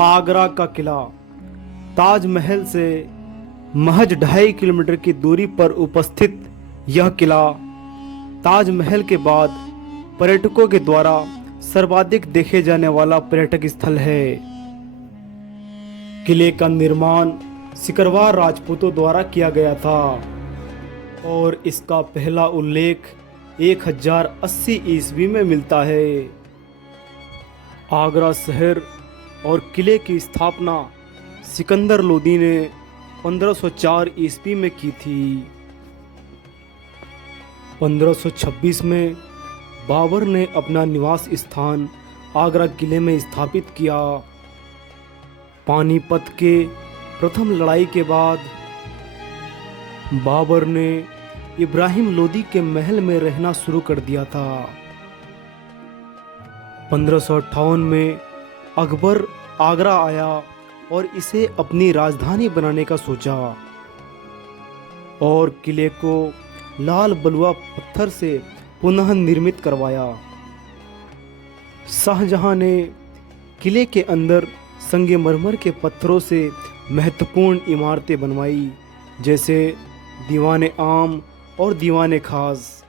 आगरा का किला ताजमहल से महज 2.5 किलोमीटर की दूरी पर उपस्थित यह किला ताजमहल के बाद पर्यटकों के द्वारा सर्वाधिक देखे जाने वाला पर्यटक स्थल है। किले का निर्माण सिकरवार राजपूतों द्वारा किया गया था और इसका पहला उल्लेख 1080 ईस्वी में मिलता है। आगरा शहर और किले की स्थापना सिकंदर लोदी ने 1504 ईस्वी में की थी। 1526 में बाबर ने अपना निवास स्थान आगरा किले में स्थापित किया। पानीपत के प्रथम लड़ाई के बाद बाबर ने इब्राहिम लोदी के महल में रहना शुरू कर दिया था। 1558 में अकबर आगरा आया और इसे अपनी राजधानी बनाने का सोचा और किले को लाल बलुआ पत्थर से पुनः निर्मित करवाया। शाहजहां ने किले के अंदर संगमरमर के पत्थरों से महत्वपूर्ण इमारतें बनवाई, जैसे दीवाने आम और दीवाने खास।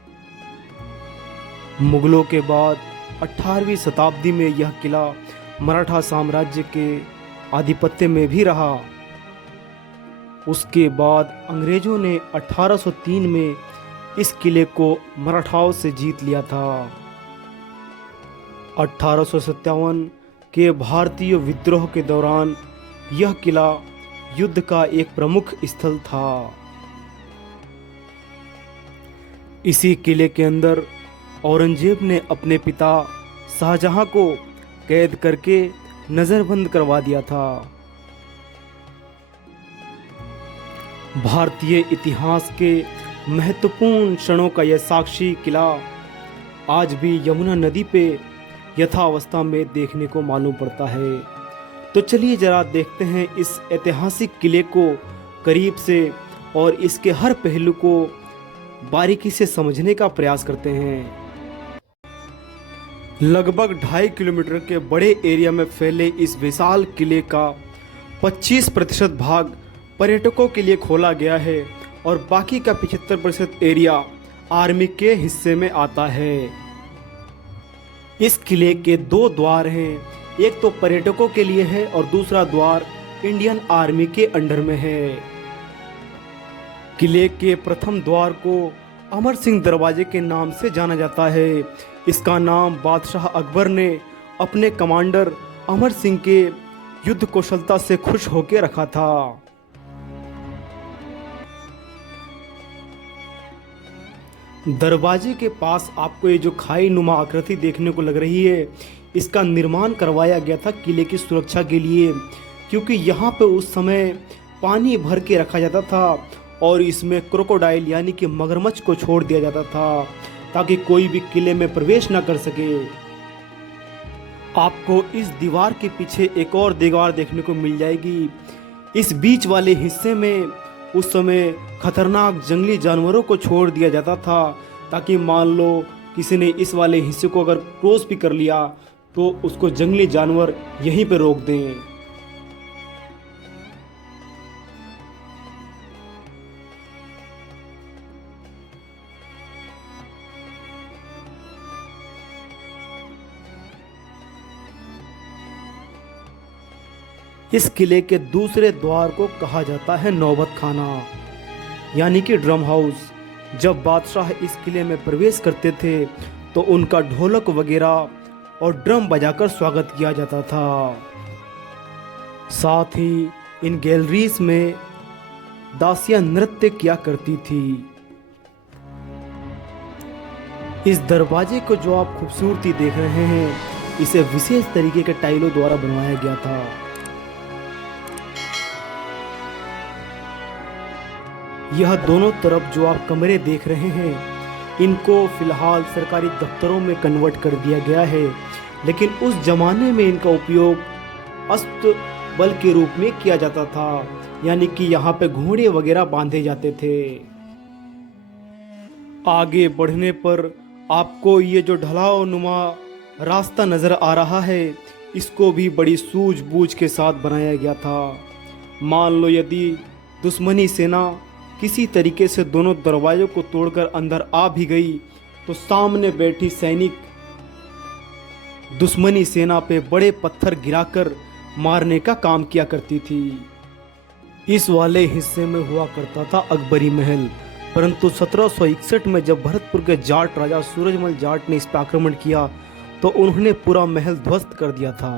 मुगलों के बाद 18वीं शताब्दी में यह किला मराठा साम्राज्य के आधिपत्य में भी रहा। उसके बाद अंग्रेजों ने 1803 में इस किले को मराठाओं से जीत लिया था। 1857 के भारतीय विद्रोह के दौरान यह किला युद्ध का एक प्रमुख स्थल था। इसी किले के अंदर औरंगजेब ने अपने पिता शाहजहां को कैद करके नजरबंद करवा दिया था। भारतीय इतिहास के महत्वपूर्ण क्षणों का यह साक्षी किला आज भी यमुना नदी पे यथावस्था में देखने को मालूम पड़ता है। तो चलिए जरा देखते हैं इस ऐतिहासिक किले को करीब से और इसके हर पहलू को बारीकी से समझने का प्रयास करते हैं। लगभग 2.5 किलोमीटर के बड़े एरिया में फैले इस विशाल किले का 25% भाग पर्यटकों के लिए खोला गया है और बाकी का 75% एरिया आर्मी के हिस्से में आता है। इस किले के 2 द्वार हैं, एक तो पर्यटकों के लिए है और दूसरा द्वार इंडियन आर्मी के अंडर में है। किले के प्रथम द्वार को अमर सिंह दरवाजे के नाम से जाना जाता है। इसका नाम बादशाह अकबर ने अपने कमांडर अमर सिंह के युद्ध कौशलता से खुश होकर रखा था। दरवाजे के पास आपको ये जो खाई नुमा आकृति देखने को लग रही है, इसका निर्माण करवाया गया था किले की सुरक्षा के लिए, क्योंकि यहाँ पे उस समय पानी भर के रखा जाता था और इसमें क्रोकोडाइल यानी कि मगरमच्छ को छोड़ दिया जाता था ताकि कोई भी किले में प्रवेश ना कर सके। आपको इस दीवार के पीछे एक और दीवार देखने को मिल जाएगी। इस बीच वाले हिस्से में उस समय खतरनाक जंगली जानवरों को छोड़ दिया जाता था ताकि मान लो किसी ने इस वाले हिस्से को अगर क्रॉस भी कर लिया तो उसको जंगली जानवर यहीं पे रोक दें। इस किले के दूसरे द्वार को कहा जाता है नौबत खाना यानी कि ड्रम हाउस। जब बादशाह इस किले में प्रवेश करते थे तो उनका ढोलक वगैरह और ड्रम बजाकर स्वागत किया जाता था। साथ ही इन गैलरीज में दासियां नृत्य किया करती थी। इस दरवाजे को जो आप खूबसूरती देख रहे हैं, इसे विशेष तरीके के टाइलों द्वारा बनवाया गया था। यह दोनों तरफ जो आप कमरे देख रहे हैं, इनको फिलहाल सरकारी दफ्तरों में कन्वर्ट कर दिया गया है, लेकिन उस जमाने में इनका उपयोग अस्तबल के रूप में किया जाता था, यानी कि यहाँ पे घोड़े वगैरह बांधे जाते थे। आगे बढ़ने पर आपको ये जो ढलाव नुमा रास्ता नज़र आ रहा है, इसको भी बड़ी सूझबूझ के साथ बनाया गया था। मान लो यदि दुश्मनी सेना किसी तरीके से दोनों दरवाज़ों को तोड़कर अंदर आ भी गई तो सामने बैठी सैनिक दुश्मनी सेना पे बड़े पत्थर गिराकर मारने का काम किया करती थी। इस वाले हिस्से में हुआ करता था अकबरी महल, परंतु 1761 में जब भरतपुर के जाट राजा सूरजमल जाट ने इस पर आक्रमण किया तो उन्होंने पूरा महल ध्वस्त कर दिया था।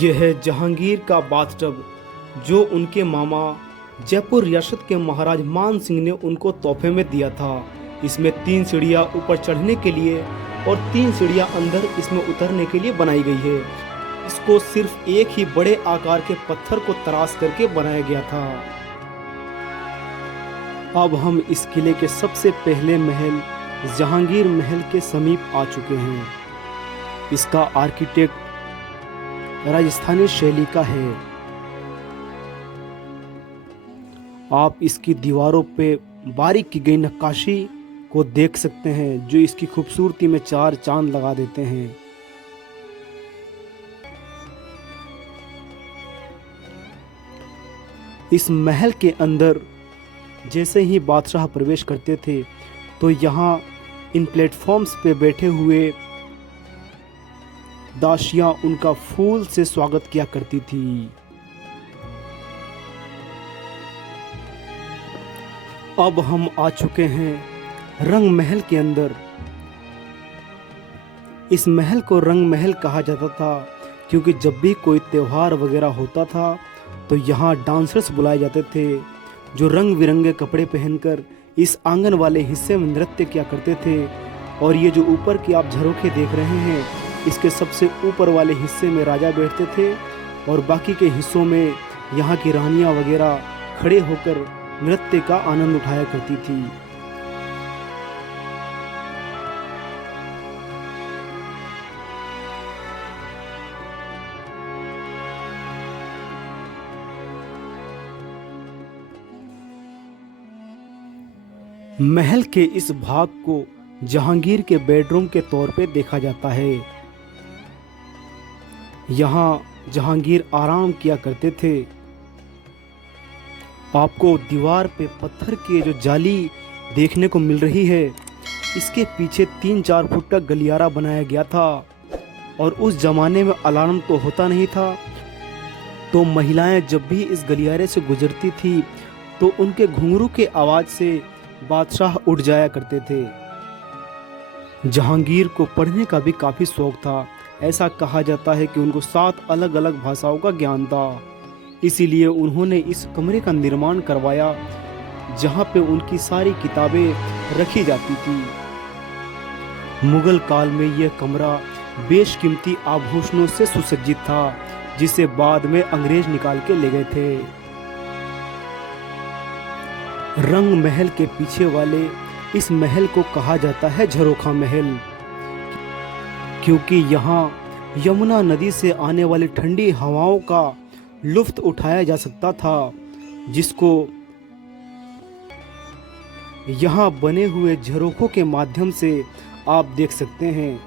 यह है जहांगीर का बाथटब जो उनके मामा जयपुर रियासत के महाराज मान सिंह ने उनको तोहफे में दिया था। इसमें 3 सीढ़ियाँ ऊपर चढ़ने के लिए और 3 सीढ़ियाँ अंदर इसमें उतरने के लिए बनाई गई है। इसको सिर्फ एक ही बड़े आकार के पत्थर को तराश करके बनाया गया था। अब हम इस किले के सबसे पहले महल जहांगीर महल के समीप आ चुके हैं। इसका आर्किटेक्ट राजस्थानी शैली का है। आप इसकी दीवारों पे बारीक की गई नक्काशी को देख सकते हैं जो इसकी खूबसूरती में 4 चांद लगा देते हैं। इस महल के अंदर जैसे ही बादशाह प्रवेश करते थे तो यहाँ इन प्लेटफॉर्म्स पे बैठे हुए दासियां उनका फूल से स्वागत किया करती थी। अब हम आ चुके हैं रंग महल के अंदर। इस महल को रंग महल कहा जाता था क्योंकि जब भी कोई त्योहार वगैरह होता था तो यहाँ डांसर्स बुलाए जाते थे जो रंग बिरंगे कपड़े पहनकर इस आंगन वाले हिस्से में नृत्य किया करते थे। और ये जो ऊपर की आप झरोखे देख रहे हैं इसके सबसे ऊपर वाले हिस्से में राजा बैठते थे और बाकी के हिस्सों में यहाँ की रानियाँ वगैरह खड़े होकर नृत्य का आनंद उठाया करती थी। महल के इस भाग को जहांगीर के बेडरूम के तौर पे देखा जाता है। यहाँ जहांगीर आराम किया करते थे। आपको दीवार पे पत्थर की जो जाली देखने को मिल रही है इसके पीछे 3-4 फुट का गलियारा बनाया गया था। और उस जमाने में अलार्म तो होता नहीं था, तो महिलाएं जब भी इस गलियारे से गुजरती थी तो उनके घुंघरू के आवाज से बादशाह उठ जाया करते थे। जहांगीर को पढ़ने का भी काफ़ी शौक था। ऐसा कहा जाता है कि उनको 7 अलग अलग भाषाओं का ज्ञान था। इसीलिए उन्होंने इस कमरे का निर्माण करवाया जहाँ पे उनकी सारी किताबें रखी जाती थी। मुगल काल में यह कमरा बेशकीमती आभूषणों से सुसज्जित था जिसे बाद में अंग्रेज निकाल के ले गए थे। रंग महल के पीछे वाले इस महल को कहा जाता है झरोखा महल, क्योंकि यहाँ यमुना नदी से आने वाली ठंडी हवाओं का लुत्फ उठाया जा सकता था, जिसको यहाँ बने हुए झरोखों के माध्यम से आप देख सकते हैं।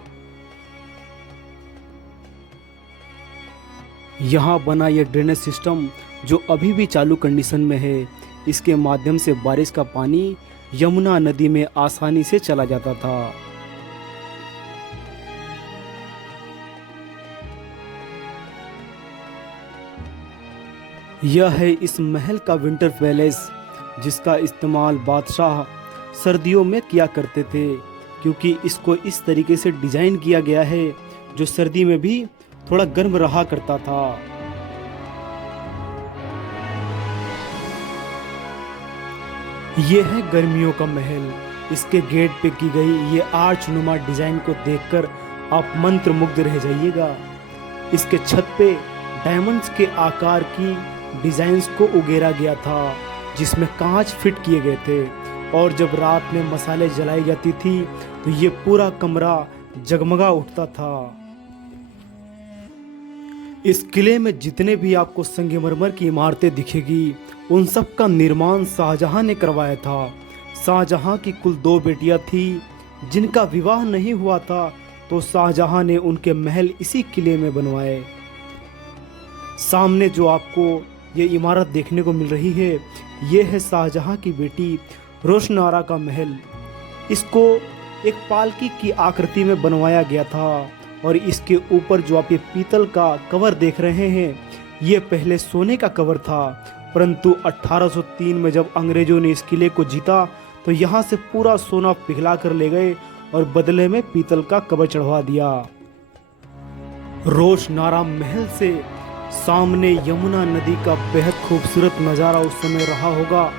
यहाँ बना यह ड्रेनेज सिस्टम जो अभी भी चालू कंडीशन में है, इसके माध्यम से बारिश का पानी यमुना नदी में आसानी से चला जाता था। यह है इस महल का विंटर पैलेस, जिसका इस्तेमाल बादशाह सर्दियों में किया करते थे, क्योंकि इसको इस तरीके से डिजाइन किया गया है जो सर्दी में भी थोड़ा गर्म रहा करता था। यह है गर्मियों का महल। इसके गेट पे की गई ये आर्चनुमा डिजाइन को देखकर आप मंत्रमुग्ध रह जाइएगा। इसके छत पे डायमंड्स के आकार की डिजाइन्स को उगेरा गया था, जिसमें कांच फिट किए गए थे, और जब रात में मसाले जलाई जाती थी तो ये पूरा कमरा जगमगा उठता था। इस किले में जितने भी आपको संगमरमर की इमारतें दिखेगी उन सब का निर्माण शाहजहां ने करवाया था। शाहजहां की कुल 2 बेटियां थी जिनका विवाह नहीं हुआ था, तो शाहजहां ने उनके महल इसी किले में बनवाए। सामने जो आपको ये इमारत देखने को मिल रही है, ये है शाहजहां की बेटी रोशनारा का महल। इसको एक पालकी की आकृति में बनवाया गया था और इसके ऊपर जो आप ये पीतल का कवर देख रहे हैं, ये पहले सोने का कवर था, परंतु 1803 में जब अंग्रेजों ने इस किले को जीता तो यहाँ से पूरा सोना पिघला कर ले गए और बदले में पीतल का कवर चढ़वा दिया। रोशनारा महल से सामने यमुना नदी का बेहद खूबसूरत नज़ारा उस समय रहा होगा,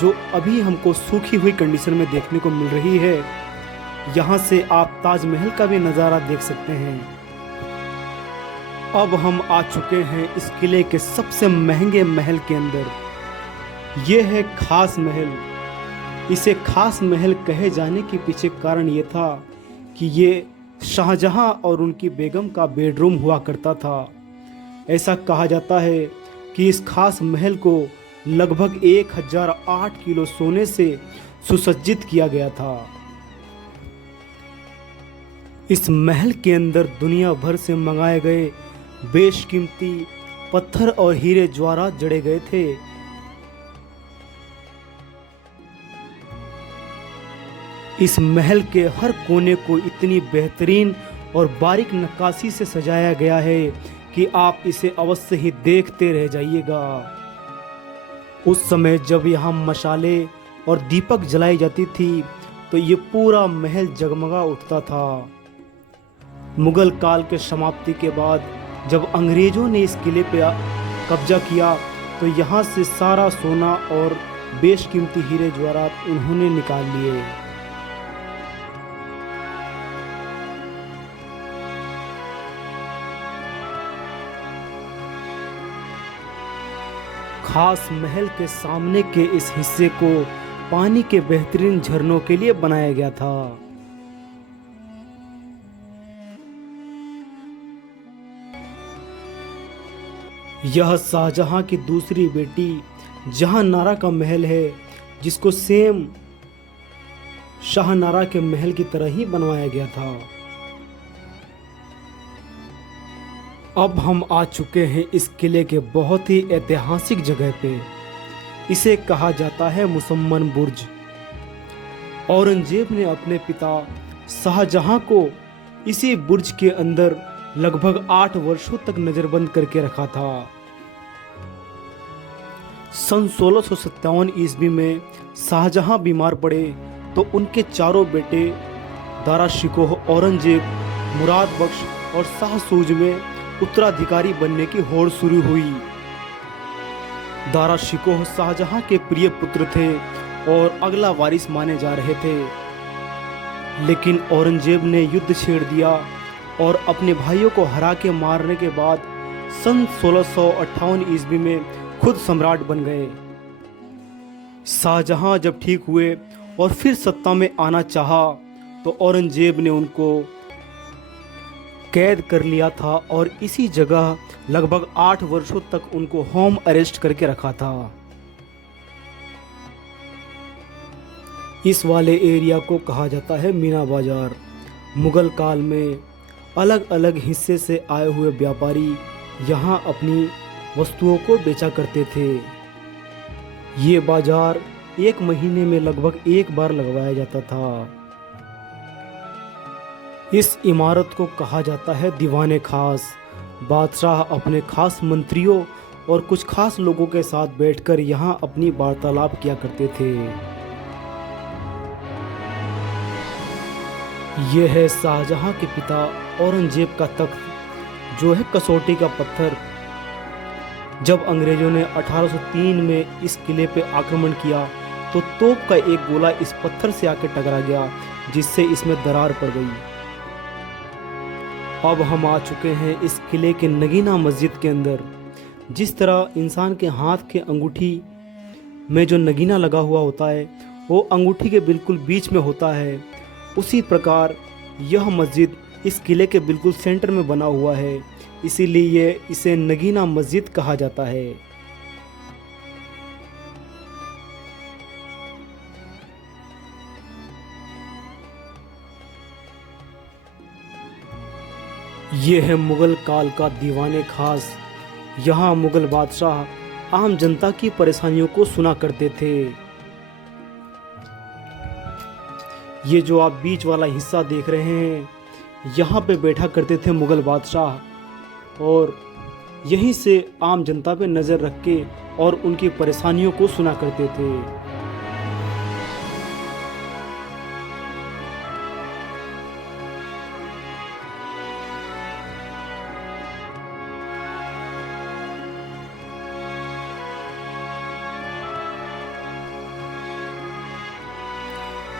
जो अभी हमको सूखी हुई कंडीशन में देखने को मिल रही है। यहाँ से आप ताजमहल का भी नज़ारा देख सकते हैं। अब हम आ चुके हैं इस किले के सबसे महंगे महल के अंदर। ये है खास महल। इसे खास महल कहे जाने के पीछे कारण ये था कि ये शाहजहां और उनकी बेगम का बेडरूम हुआ करता था। ऐसा कहा जाता है कि इस खास महल को लगभग 1008 किलो सोने से सुसज्जित किया गया था। इस महल के अंदर दुनिया भर से मंगाए गए बेशकीमती पत्थर और हीरे ज्वारात जड़े गए थे। इस महल के हर कोने को इतनी बेहतरीन और बारीक नक्काशी से सजाया गया है कि आप इसे अवश्य ही देखते रह जाइएगा। उस समय जब यहाँ मशाले और दीपक जलाई जाती थी तो ये पूरा महल जगमगा उठता था। मुगल काल के समाप्ति के बाद जब अंग्रेजों ने इस किले पे कब्जा किया तो यहाँ से सारा सोना और बेशकीमती हीरे ज्वारात उन्होंने निकाल लिए। खास महल के सामने के इस हिस्से को पानी के बेहतरीन झरनों के लिए बनाया गया था। यह शाहजहां की दूसरी बेटी जहांनारा का महल है, जिसको सेम शाहनारा के महल की तरह ही बनवाया गया था। अब हम आ चुके हैं इस किले के बहुत ही ऐतिहासिक जगह पे। इसे कहा जाता है मुसम्मन बुर्ज। औरंगजेब ने अपने पिता शाहजहां को इसी बुर्ज के अंदर लगभग 8 वर्षों तक नजरबंद करके रखा था। सन 1657 ईस्वी में शाहजहां बीमार पड़े तो उनके चारों बेटे दारा शिकोह, औरंगजेब, मुराद बख्श और शाह सूज में उत्तराधिकारी बनने की होड़ शुरू हुई। दारा शिकोह शाहजहां के प्रिय पुत्र थे और अगला वारिस माने जा रहे थे, लेकिन औरंगजेब ने युद्ध छेड़ दिया और अपने भाइयों को हरा के मारने के बाद सन 1658 ईस्वी में खुद सम्राट बन गए। शाहजहां जब ठीक हुए और फिर सत्ता में आना चाहा तो औरंगजेब ने उनको कैद कर लिया था और इसी जगह लगभग 8 वर्षों तक उनको होम अरेस्ट करके रखा था। इस वाले एरिया को कहा जाता है मीना बाजार। मुगल काल में अलग अलग हिस्से से आए हुए व्यापारी यहाँ अपनी वस्तुओं को बेचा करते थे। ये बाजार 1 महीने में लगभग 1 बार लगवाया जाता था। इस इमारत को कहा जाता है दीवाने खास। बादशाह अपने खास मंत्रियों और कुछ खास लोगों के साथ बैठकर यहाँ अपनी वार्तालाप किया करते थे। यह है शाहजहां के पिता औरंगजेब का तख्त, जो है कसौटी का पत्थर। जब अंग्रेजों ने 1803 में इस किले पे आक्रमण किया तो तोप का एक गोला इस पत्थर से आकर टकरा गया, जिससे इसमें दरार पड़ गई। अब हम आ चुके हैं इस किले के नगीना मस्जिद के अंदर। जिस तरह इंसान के हाथ के अंगूठी में जो नगीना लगा हुआ होता है वो अंगूठी के बिल्कुल बीच में होता है, उसी प्रकार यह मस्जिद इस किले के बिल्कुल सेंटर में बना हुआ है, इसीलिए इसे नगीना मस्जिद कहा जाता है। ये है मुग़ल काल का दीवाने खास। यहाँ मुग़ल बादशाह आम जनता की परेशानियों को सुना करते थे। ये जो आप बीच वाला हिस्सा देख रहे हैं, यहाँ पे बैठा करते थे मुग़ल बादशाह और यहीं से आम जनता पे नज़र रख के और उनकी परेशानियों को सुना करते थे।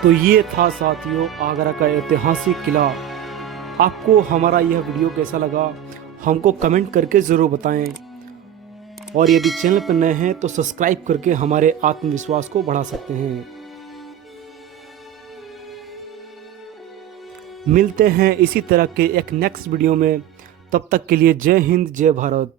तो ये था साथियों आगरा का ऐतिहासिक किला। आपको हमारा यह वीडियो कैसा लगा हमको कमेंट करके ज़रूर बताएं और यदि चैनल पर नए हैं तो सब्सक्राइब करके हमारे आत्मविश्वास को बढ़ा सकते हैं। मिलते हैं इसी तरह के एक नेक्स्ट वीडियो में। तब तक के लिए जय हिंद जय भारत।